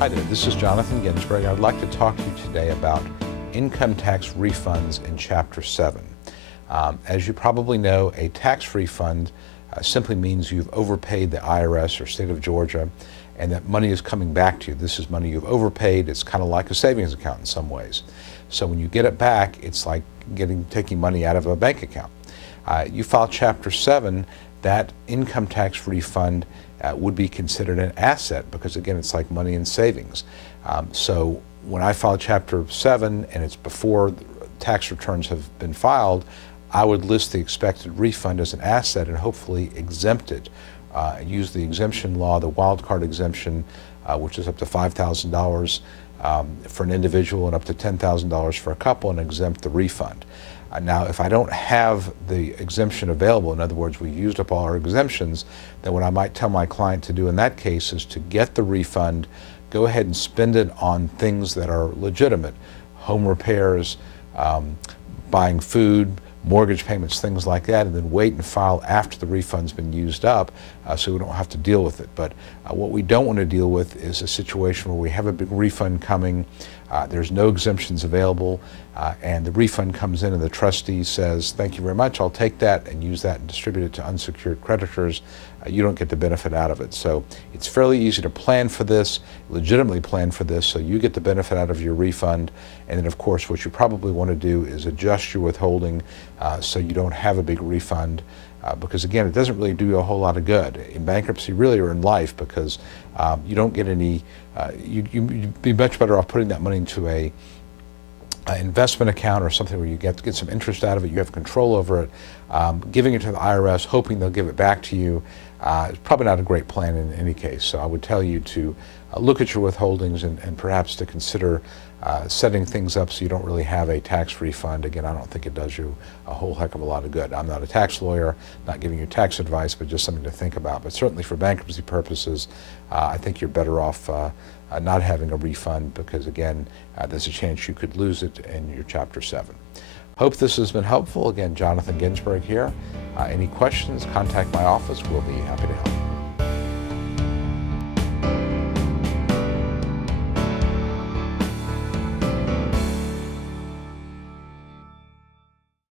Hi there, this is Jonathan Ginsberg. I'd like to talk to you today about income tax refunds in Chapter 7. As you probably know, a tax refund simply means you've overpaid the IRS or state of Georgia and that money is coming back to you. This is money you've overpaid. It's kind of like a savings account in some ways. So when you get it back, it's like taking money out of a bank account. You file Chapter 7, that income tax refund would be considered an asset because, again, it's like money in savings. So when I file Chapter 7 and it's before tax returns have been filed, I would list the expected refund as an asset and hopefully exempt it. Use the exemption law, the wild card exemption, which is up to $5,000 for an individual and up to $10,000 for a couple, and exempt the refund. Now, if I don't have the exemption available, in other words, we used up all our exemptions, then what I might tell my client to do in that case is to get the refund, go ahead and spend it on things that are legitimate, home repairs, buying food, mortgage payments, things like that, and then wait and file after the refund's been used up so we don't have to deal with it. But what we don't want to deal with is a situation where we have a big refund coming, there's no exemptions available, and the refund comes in and the trustee says, thank you very much, I'll take that and use that and distribute it to unsecured creditors. You don't get the benefit out of it. So it's fairly easy to plan for this, legitimately plan for this, so you get the benefit out of your refund. And then, of course, what you probably want to do is adjust your withholding so you don't have a big refund. Because, again, it doesn't really do you a whole lot of good in bankruptcy, really, or in life, because you don't get any, you'd be much better off putting that money into a investment account or something where you get some interest out of it, you have control over it. Giving it to the IRS, hoping they'll give it back to you, is probably not a great plan in any case. So I would tell you to look at your withholdings and perhaps to consider setting things up so you don't really have a tax refund. Again, I don't think it does you a whole heck of a lot of good. I'm not a tax lawyer, not giving you tax advice, but just something to think about. But certainly for bankruptcy purposes, I think you're better off not having a refund because, again, there's a chance you could lose it in your Chapter 7. Hope this has been helpful. Again, Jonathan Ginsberg here. Any questions, contact my office. We'll be happy to help.